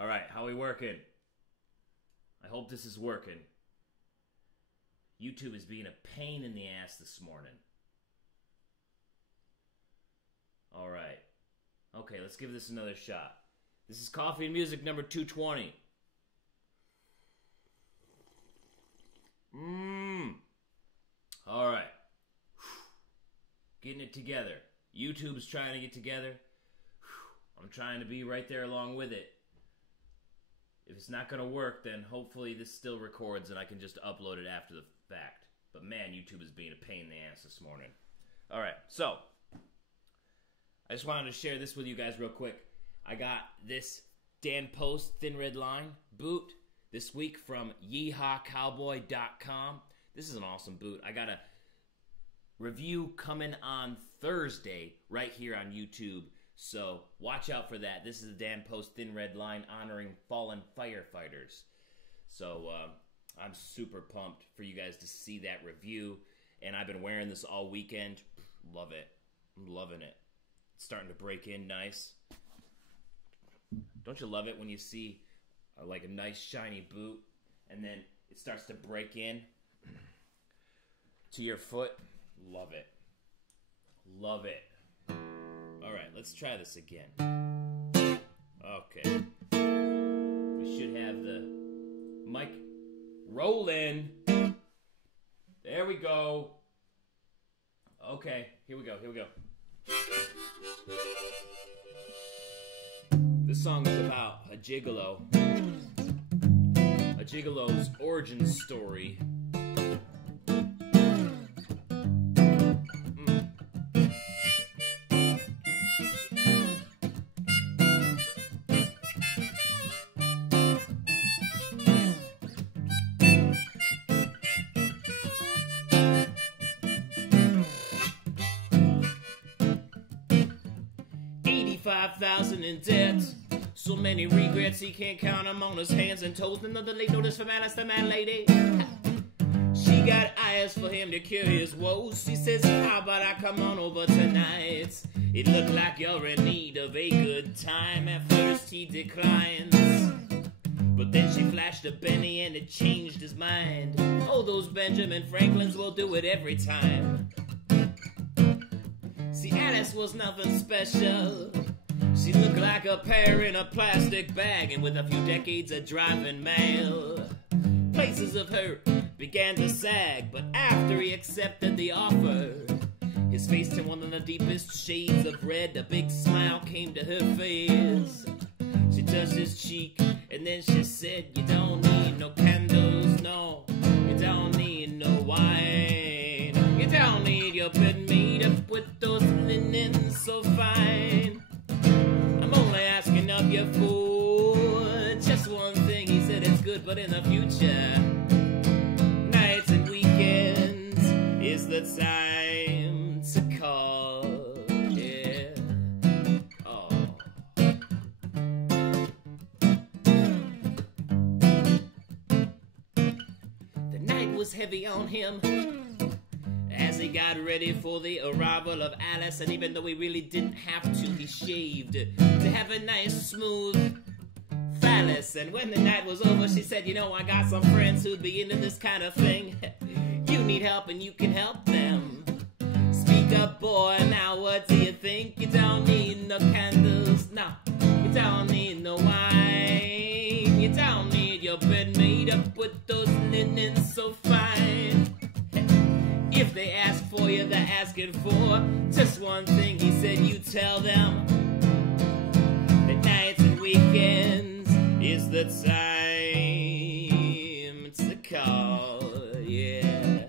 Alright, how we working? I hope this is working. YouTube is being a pain in the ass this morning. Alright. Okay, let's give this another shot. This is Coffee and Music number 220. Alright. Getting it together. YouTube's trying to get together. I'm trying to be right there along with it. If it's not going to work, then hopefully this still records and I can just upload it after the fact. But man, YouTube is being a pain in the ass this morning. Alright, so I just wanted to share this with you guys real quick. I got this Dan Post Thin Red Line boot this week from YeehawCowboy.com. This is an awesome boot. I got a review coming on Thursday right here on YouTube. So watch out for that. This is the Dan Post Thin Red Line honoring fallen firefighters. So I'm super pumped for you guys to see that review. And I've been wearing this all weekend. Love it. I'm loving it. It's starting to break in nice. Don't you love it when you see like a nice shiny boot and then it starts to break in to your foot? Love it. Love it. Alright, let's try this again. Okay. We should have the mic rolling. There we go. Okay, here we go, here we go. This song is about a gigolo. A gigolo's origin story. 85,000 in debt. So many regrets he can't count them on his hands and toes. Another late notice from Alice, the man lady. She got eyes for him to cure his woes. She says, how about I come on over tonight? It looked like you're in need of a good time. At first he declines, but then she flashed a Benny and it changed his mind. Oh, those Benjamin Franklins will do it every time. See, Alice was nothing special. She looked like a pear in a plastic bag, and with a few decades of driving mail, places of her began to sag. But after he accepted the offer, his face turned one of the deepest shades of red. A big smile came to her face. She touched his cheek, and then she said, you don't need no candles, no. You don't need no wine. You don't need your bed made up with those linens so fine. I'm only asking of you for just one thing. He said it's good, but in the future, nights and weekends is the time to call. Yeah. Oh. The night was heavy on him as he got ready for the arrival of Alice, and even though he really didn't have to, he shaved to have a nice smooth phallus. And when the night was over, she said, you know, I got some friends who'd be into this kind of thing. You need help and you can help them. Speak up, boy, now what do you think? You don't need no candles, no. You don't need no wine. You don't need your bed made up with those linens so fine. If they ask for you, they're asking for just one thing. He said, you tell them that nights and weekends is the time to call, yeah.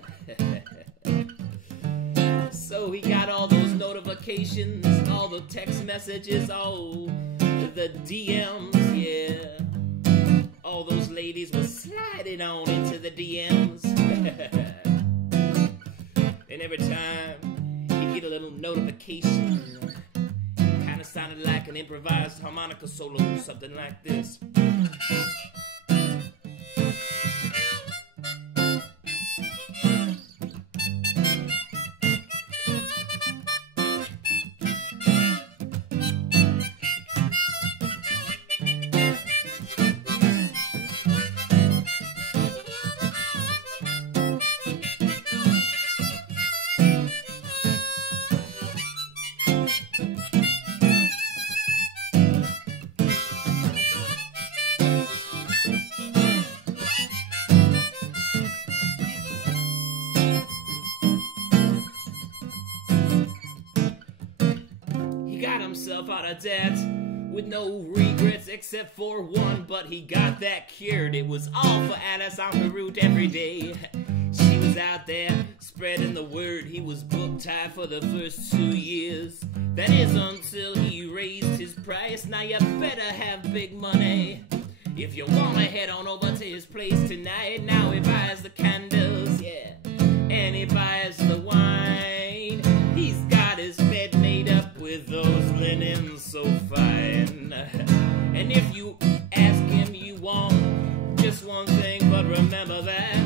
So he got all those notifications, all the text messages, all the DMs, yeah. All those ladies were sliding on into the DMs. And every time he'd get a little notification, kinda sounded like an improvised harmonica solo, something like this. himself out of debt with no regrets except for one, but he got that cured. It was all for Alice on the route every day. She was out there spreading the word. He was book tied for the first 2 years. That is until he raised his price. Now you better have big money if you wanna head on over to his place tonight. Now he buys the candles, yeah, and he buys the wine. He's got his bed made up with those linens so fine. And if you ask him, you want just one thing, but remember that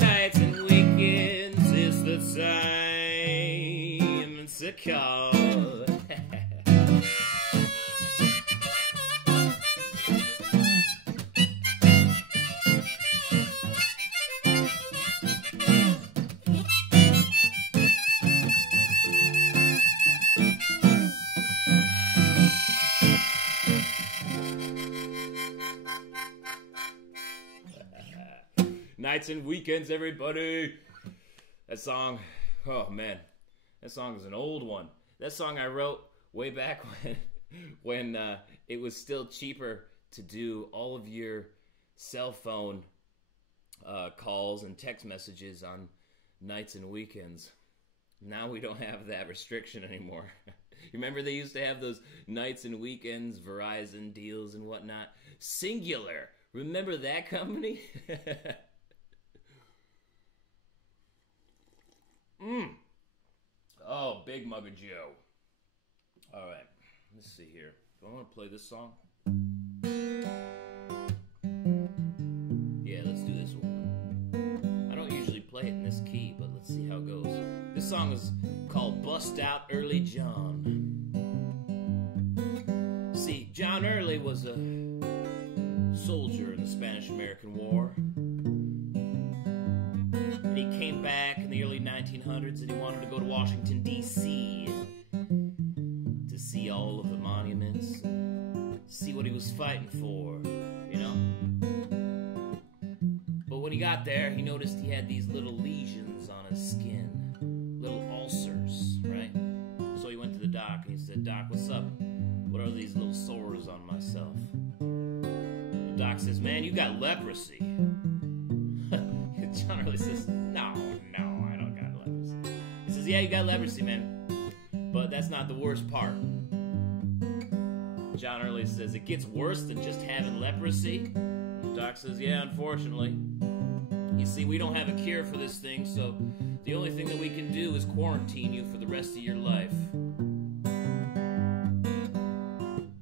nights and weekends is the time to call. Nights and weekends, everybody. That song, oh man, that song is an old one. That song I wrote way back when it was still cheaper to do all of your cell phone calls and text messages on nights and weekends. Now we don't have that restriction anymore. Remember they used to have those nights and weekends Verizon deals and whatnot? Singular. Remember that company? Oh, Big Mug of Joe. All right, let's see here. Do I want to play this song? Yeah, let's do this one. I don't usually play it in this key, but let's see how it goes. This song is called Bust Out Early John. See, John Early was a soldier in the Spanish-American War. And he came back in the early 1900s and he wanted to go to Washington, D.C. to see all of the monuments, see what he was fighting for, you know? But when he got there, he noticed he had these little lesions on his skin, little ulcers, right? So he went to the doc and he said, "Doc, what's up? What are these little sores on myself?" The doc says, "Man, you got leprosy." John Early says, no, I don't got leprosy. He says, "Yeah, you got leprosy, man, but that's not the worst part." John Early says, "It gets worse than just having leprosy?" The doc says, "Yeah, unfortunately. You see, we don't have a cure for this thing, so the only thing that we can do is quarantine you for the rest of your life.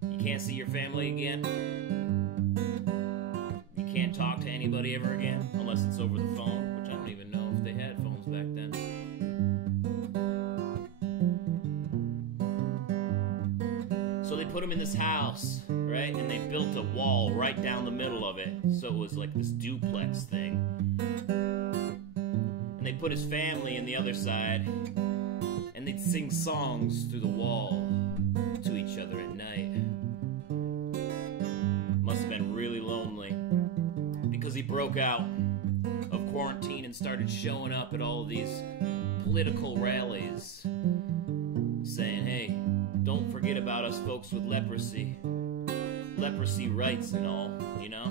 You can't see your family again. You can't talk to anybody ever again, unless it's over the phone," which I don't even know if they had phones back then. So they put him in this house, right? And they built a wall right down the middle of it. So it was like this duplex thing. And they put his family in the other side. And they'd sing songs through the wall to each other at night. Must have been really lonely. Because he broke out of quarantine and started showing up at all of these political rallies saying, "Hey, don't forget about us folks with leprosy. Leprosy rights and all, you know?"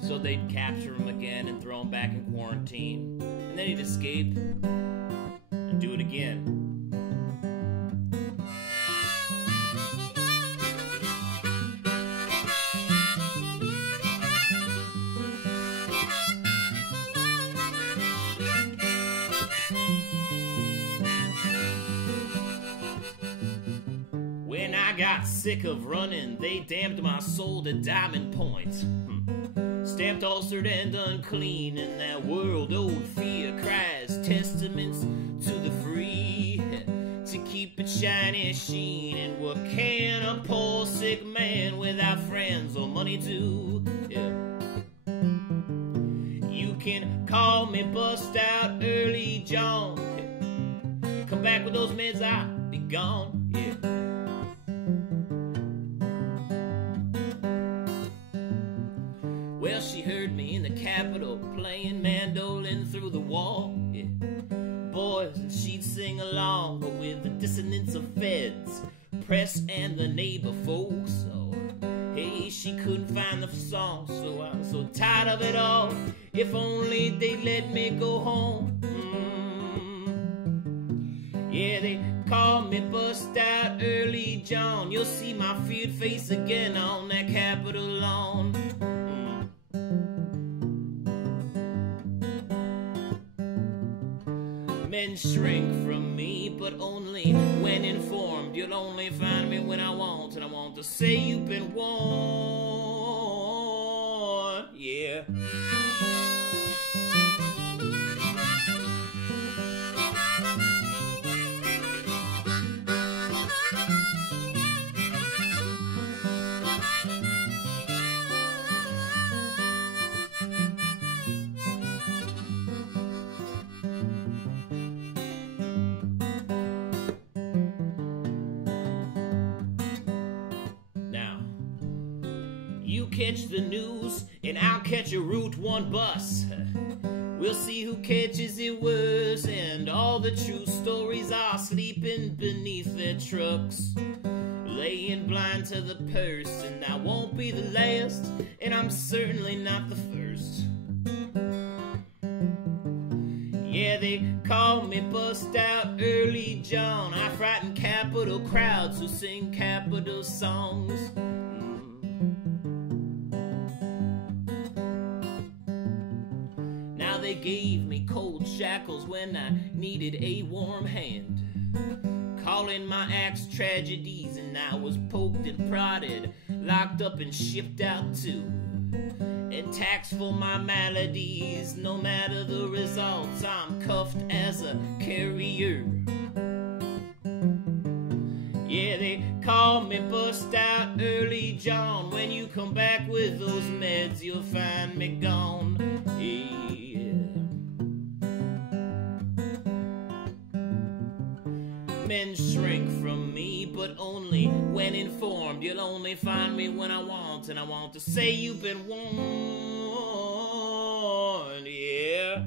So they'd capture him again and throw him back in quarantine. And then he'd escape and do it again. When I got sick of running, they damned my soul to Diamond Point. Stamped, ulcered, and unclean, and that world-old fear cries testaments to the free to keep its shiny sheen. And what can a poor sick man without friends or money do? Yeah. You can call me Bust Out Early John. You come back with those meds, I'll be gone. Yeah. Well, she heard me in the Capitol playing mandolin through the wall. Yeah. boys and she'd sing along, but with the dissonance of feds, press, and the neighbor folks. So, hey, she couldn't find the song, so I'm so tired of it all. If only they'd let me go home. Yeah, they call me bust out early John. You'll see my feared face again on that Capitol lawn. Men shrink from me, but only when informed. You'll only find me when I want, and I want to say you've been warned. Yeah. You catch the news, and I'll catch a Route 1 bus. We'll see who catches it worse, and all the true stories are sleeping beneath their trucks, laying blind to the purse. And I won't be the last, and I'm certainly not the first. Yeah, they call me bust out early John. I frighten Capitol crowds who sing Capitol songs. They gave me cold shackles when I needed a warm hand, calling my acts tragedies, and I was poked and prodded, locked up and shipped out too, and taxed for my maladies. No matter the results, I'm cuffed as a carrier. Yeah, they call me bust out early John. When you come back with those meds, you'll find me gone. Yeah. Men shrink from me, but only when informed. You'll only find me when I want, and I want to say you've been warned. Yeah.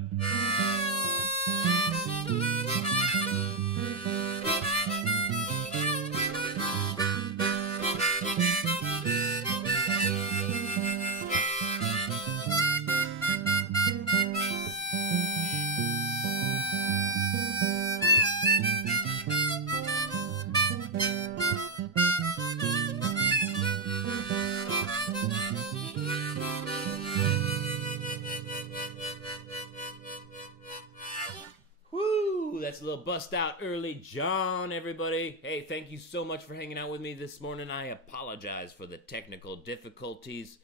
That's a little bust out early John, everybody. Hey, thank you so much for hanging out with me this morning. I apologize for the technical difficulties,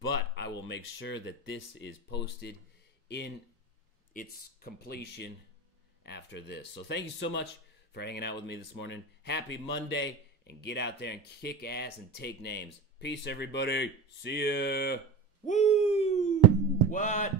but I will make sure that this is posted in its completion after this. So thank you so much for hanging out with me this morning. Happy Monday, and get out there and kick ass and take names. Peace, everybody. See ya. Woo! What?